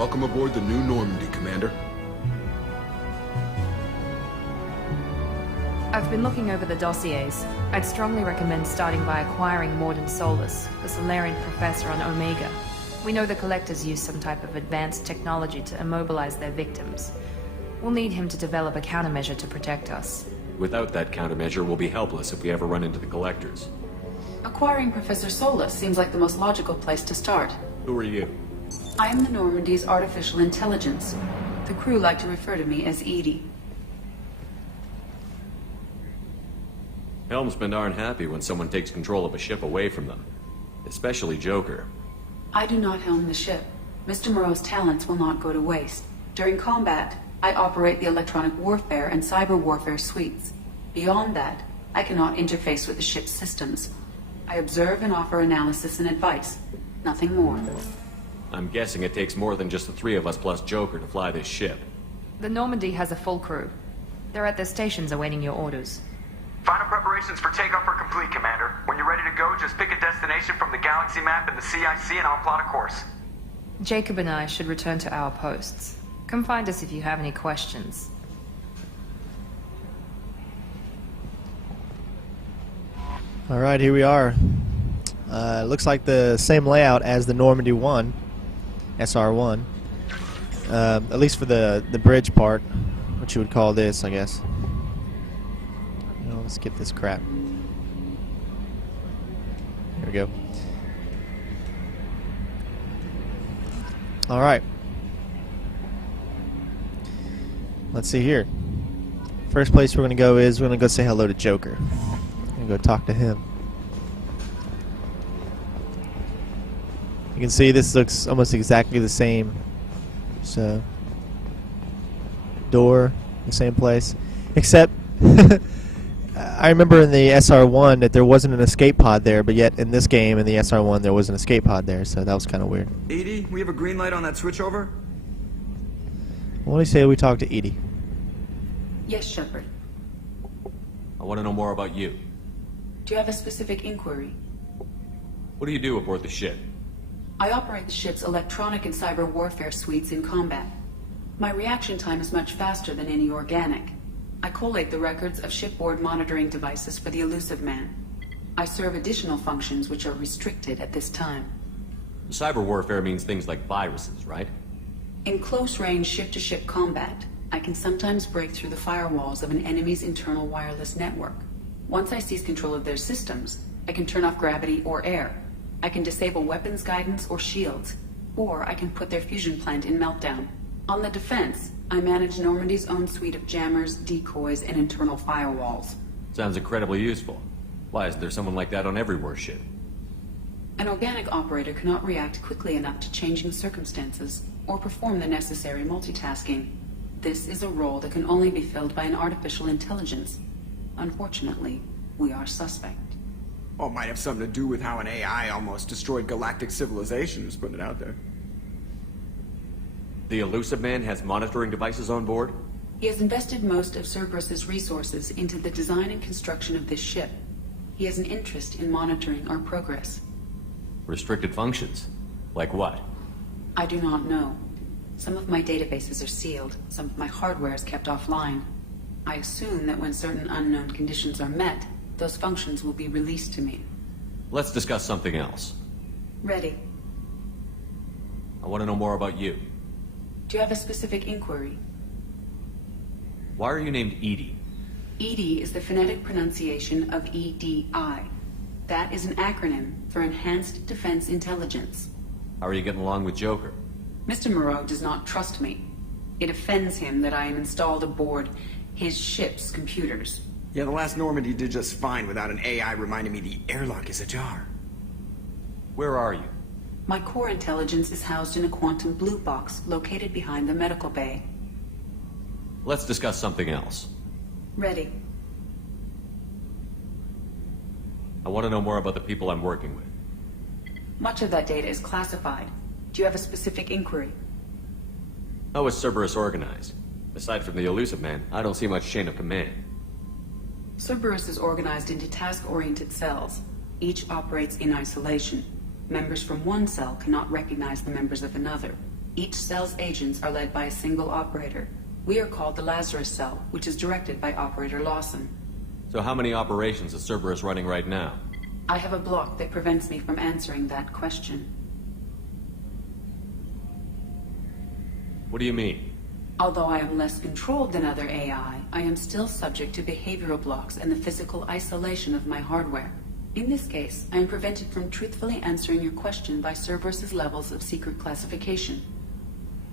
Welcome aboard the new Normandy, Commander. I've been looking over the dossiers. I'd strongly recommend starting by acquiring Mordin Solus, the Solarian professor on Omega. We know the Collectors use some type of advanced technology to immobilize their victims. We'll need him to develop a countermeasure to protect us. Without that countermeasure, we'll be helpless if we ever run into the Collectors. Acquiring Professor Solus seems like the most logical place to start. Who are you? I am the Normandy's artificial intelligence. The crew like to refer to me as Edie. Helmsmen aren't happy when someone takes control of a ship away from them. Especially Joker. I do not helm the ship. Mr. Moreau's talents will not go to waste. During combat, I operate the electronic warfare and cyber warfare suites. Beyond that, I cannot interface with the ship's systems. I observe and offer analysis and advice. Nothing more. I'm guessing it takes more than just the three of us plus Joker to fly this ship. The Normandy has a full crew. They're at their stations awaiting your orders. Final preparations for takeoff are complete, Commander. When you're ready to go, just pick a destination from the galaxy map in the CIC and I'll plot a course. Jacob and I should return to our posts. Come find us if you have any questions. Alright, here we are. Looks like the same layout as the Normandy 1, SR1. At least for the bridge part, what you would call this, I guess. Let's skip this crap. Here we go. Alright. Let's see here. First place we're going to go is we're going to go say hello to Joker. We're going to go talk to him. You can see this looks almost exactly the same. So, door, the same place. Except, I remember in the SR1 that there wasn't an escape pod there, but yet in this game, in the SR1, there was an escape pod there, so that was kind of weird. Edie, we have a green light on that switchover? Why don't you say we talk to Edie? Yes, Shepard. I want to know more about you. Do you have a specific inquiry? What do you do aboard the ship? I operate the ship's electronic and cyber warfare suites in combat. My reaction time is much faster than any organic. I collate the records of shipboard monitoring devices for the Elusive Man. I serve additional functions which are restricted at this time. Cyber warfare means things like viruses, right? In close-range ship-to-ship combat, I can sometimes break through the firewalls of an enemy's internal wireless network. Once I seize control of their systems, I can turn off gravity or air. I can disable weapons guidance or shields, or I can put their fusion plant in meltdown. On the defense, I manage Normandy's own suite of jammers, decoys, and internal firewalls. Sounds incredibly useful. Why isn't there someone like that on every warship? An organic operator cannot react quickly enough to changing circumstances, or perform the necessary multitasking. This is a role that can only be filled by an artificial intelligence. Unfortunately, we are suspect. Oh, it might have something to do with how an AI almost destroyed galactic civilization, just putting it out there. The Elusive Man has monitoring devices on board? He has invested most of Cerberus's resources into the design and construction of this ship. He has an interest in monitoring our progress. Restricted functions? Like what? I do not know. Some of my databases are sealed, some of my hardware is kept offline. I assume that when certain unknown conditions are met, those functions will be released to me. Let's discuss something else. Ready. I want to know more about you. Do you have a specific inquiry? Why are you named Edie? EDI is the phonetic pronunciation of EDI. That is an acronym for Enhanced Defense Intelligence. How are you getting along with Joker? Mr. Moreau does not trust me. It offends him that I am installed aboard his ship's computers. Yeah, the last Normandy did just fine without an AI reminding me the airlock is ajar. Where are you? My core intelligence is housed in a quantum blue box located behind the medical bay. Let's discuss something else. Ready. I want to know more about the people I'm working with. Much of that data is classified. Do you have a specific inquiry? How is Cerberus organized? Aside from the Elusive Man, I don't see much chain of command. Cerberus is organized into task-oriented cells. Each operates in isolation. Members from one cell cannot recognize the members of another. Each cell's agents are led by a single operator. We are called the Lazarus Cell, which is directed by Operator Lawson. So how many operations is Cerberus running right now? I have a block that prevents me from answering that question. What do you mean? Although I am less controlled than other AI, I am still subject to behavioral blocks and the physical isolation of my hardware. In this case, I am prevented from truthfully answering your question by Cerberus's levels of secret classification.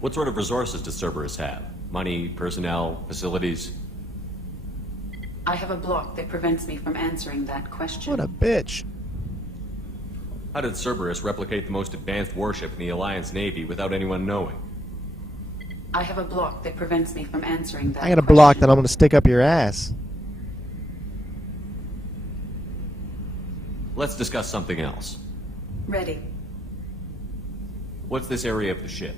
What sort of resources does Cerberus have? Money, personnel, facilities? I have a block that prevents me from answering that question. What a bitch. How did Cerberus replicate the most advanced warship in the Alliance Navy without anyone knowing? I have a block that prevents me from answering that I got a question. block that I'm gonna stick up your ass. Let's discuss something else. Ready. What's this area of the ship?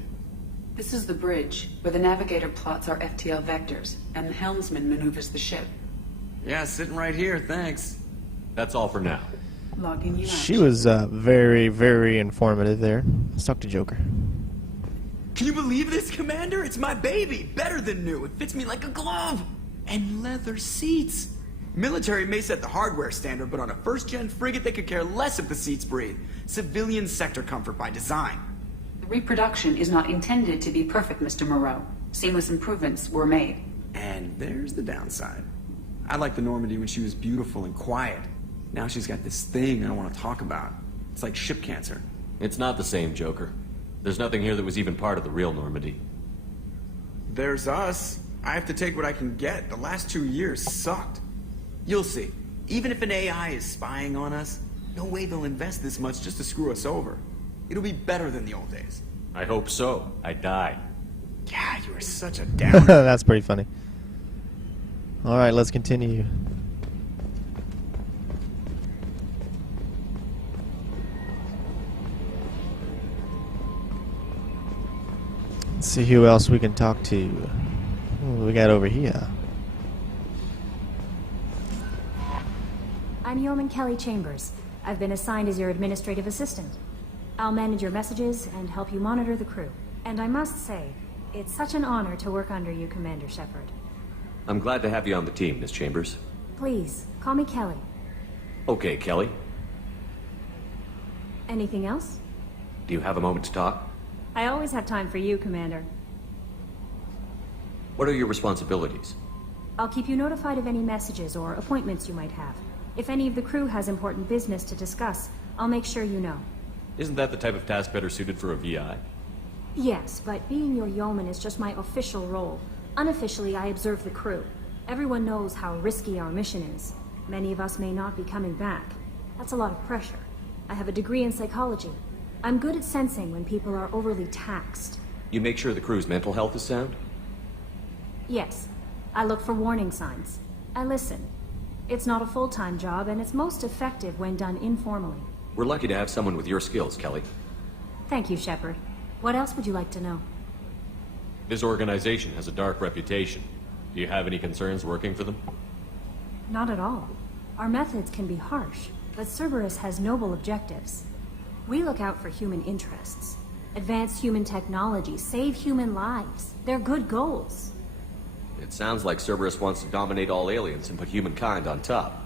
This is the bridge, where the navigator plots our FTL vectors, and the helmsman maneuvers the ship. Yeah, sitting right here, thanks. That's all for now. Logging you out. She was very, very informative there. Let's talk to Joker. Can you believe this, Commander? It's my baby! Better than new. It fits me like a glove! And leather seats! Military may set the hardware standard, but on a first-gen frigate they could care less if the seats breathe. Civilian sector comfort by design. The reproduction is not intended to be perfect, Mr. Moreau. Seamless improvements were made. And there's the downside. I liked the Normandy when she was beautiful and quiet. Now she's got this thing I want to talk about. It's like ship cancer. It's not the same, Joker. There's nothing here that was even part of the real Normandy. There's us. I have to take what I can get. The last 2 years sucked. You'll see. Even if an AI is spying on us, no way they'll invest this much just to screw us over. It'll be better than the old days. I hope so. I died. Yeah, you are such a downer. That's pretty funny. Alright, let's continue. Let's see who else we can talk to. What we got over here? I'm Yeoman Kelly Chambers. I've been assigned as your administrative assistant. I'll manage your messages and help you monitor the crew. And I must say, it's such an honor to work under you, Commander Shepard. I'm glad to have you on the team, Miss Chambers. Please, call me Kelly. Okay, Kelly. Anything else? Do you have a moment to talk? I always have time for you, Commander. What are your responsibilities? I'll keep you notified of any messages or appointments you might have. If any of the crew has important business to discuss, I'll make sure you know. Isn't that the type of task better suited for a VI? Yes, but being your yeoman is just my official role. Unofficially, I observe the crew. Everyone knows how risky our mission is. Many of us may not be coming back. That's a lot of pressure. I have a degree in psychology. I'm good at sensing when people are overly taxed. You make sure the crew's mental health is sound? Yes, I look for warning signs. I listen. It's not a full-time job, and it's most effective when done informally. We're lucky to have someone with your skills, Kelly. Thank you, Shepard. What else would you like to know? This organization has a dark reputation. Do you have any concerns working for them? Not at all. Our methods can be harsh, but Cerberus has noble objectives. We look out for human interests. Advance human technology, save human lives. They're good goals. It sounds like Cerberus wants to dominate all aliens and put humankind on top.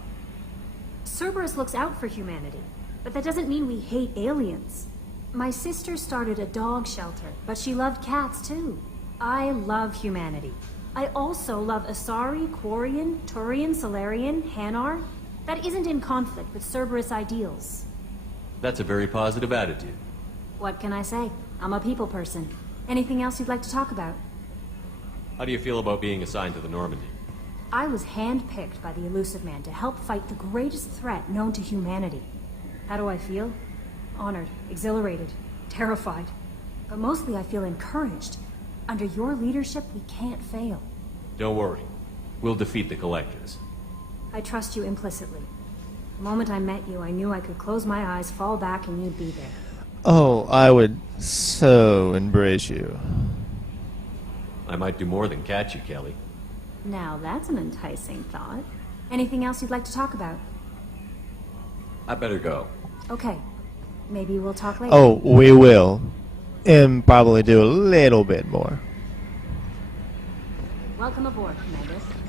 Cerberus looks out for humanity, but that doesn't mean we hate aliens. My sister started a dog shelter, but she loved cats too. I love humanity. I also love Asari, Quarian, Turian, Solarian, Hanar. That isn't in conflict with Cerberus ideals. That's a very positive attitude. What can I say? I'm a people person. Anything else you'd like to talk about? How do you feel about being assigned to the Normandy? I was handpicked by the Illusive Man to help fight the greatest threat known to humanity. How do I feel? Honored, exhilarated, terrified. But mostly I feel encouraged. Under your leadership, we can't fail. Don't worry. We'll defeat the Collectors. I trust you implicitly. The moment I met you, I knew I could close my eyes, fall back, and you'd be there. Oh, I would so embrace you. I might do more than catch you, Kelly. Now that's an enticing thought. Anything else you'd like to talk about? I better go. Okay. Maybe we'll talk later. Oh, we will. and probably do a little bit more. Welcome aboard, Commander.